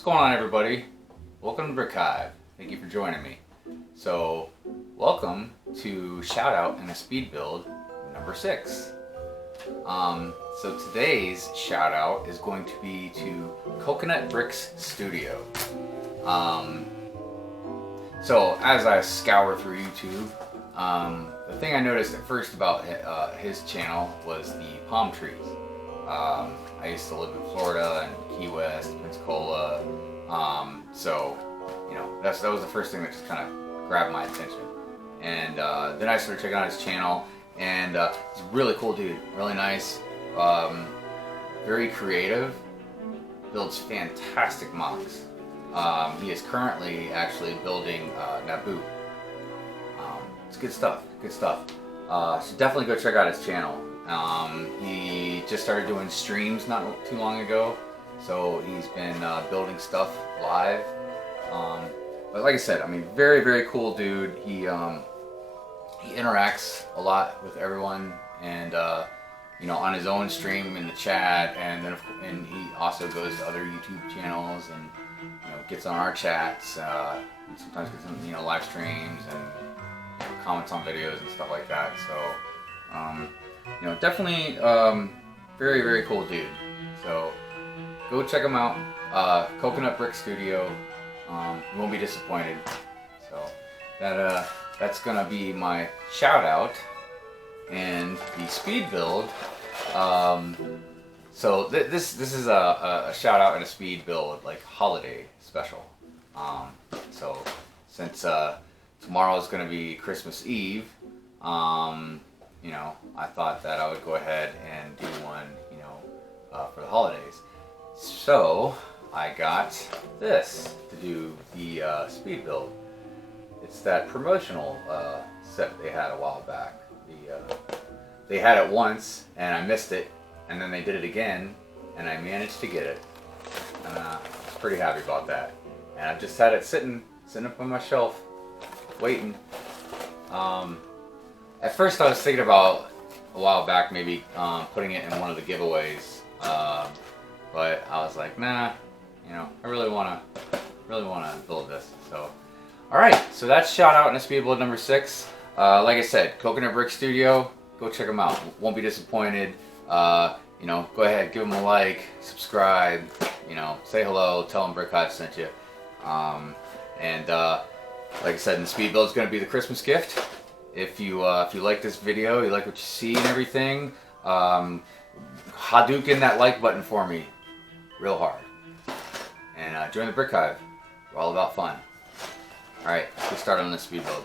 What's going on, everybody? Welcome to Brick Hive. Thank you for joining me. So, welcome to Shout Out and a Speed Build number 6. So today's shout out is going to be to Coconut Bricks Studio. So as I scour through YouTube, the thing I noticed at first about his channel was the palm trees. I used to live in Florida and Key West, Pensacola, so you know that was the first thing that just kind of grabbed my attention. And then I started checking out his channel, and he's a really cool dude, really nice, very creative, builds fantastic mocks. He is currently actually building Naboo. It's good stuff, good stuff. So definitely go check out his channel. He just started doing streams not too long ago, so he's been building stuff live. But like I said, I mean, very, very cool dude. He interacts a lot with everyone, and you know, on his own stream in the chat, and then he also goes to other YouTube channels and you know gets on our chats. And sometimes gets on live streams and comments on videos and stuff like that. So you know, definitely very, very cool dude. So go check him out. Coconut Brick Studio. You won't be disappointed. So that's gonna be my shout out. And the speed build. So this is a shout out and a speed build, like holiday special. So since tomorrow is gonna be Christmas Eve, you know, I thought that I would go ahead and do one, you know, for the holidays. So I got this to do the speed build. It's that promotional set they had a while back. They had it once and I missed it, and then they did it again and I managed to get it. And I was pretty happy about that. And I've just had it sitting up on my shelf, waiting. At first I was thinking about a while back maybe putting it in one of the giveaways, but I was like, nah, you know, I really wanna build this. So, all right, so that's shout out and a speed build number 6. Like I said, Coconut Brick Studio, go check them out. Won't be disappointed. You know, go ahead, give them a like, subscribe, you know, say hello, tell them Brick Hive sent you. And like I said, the speed build is going to be the Christmas gift. If you like this video, you like what you see and everything, Hadouken that like button for me, real hard. And join the Brick Hive. We're all about fun. All right, let's get started on this speed build.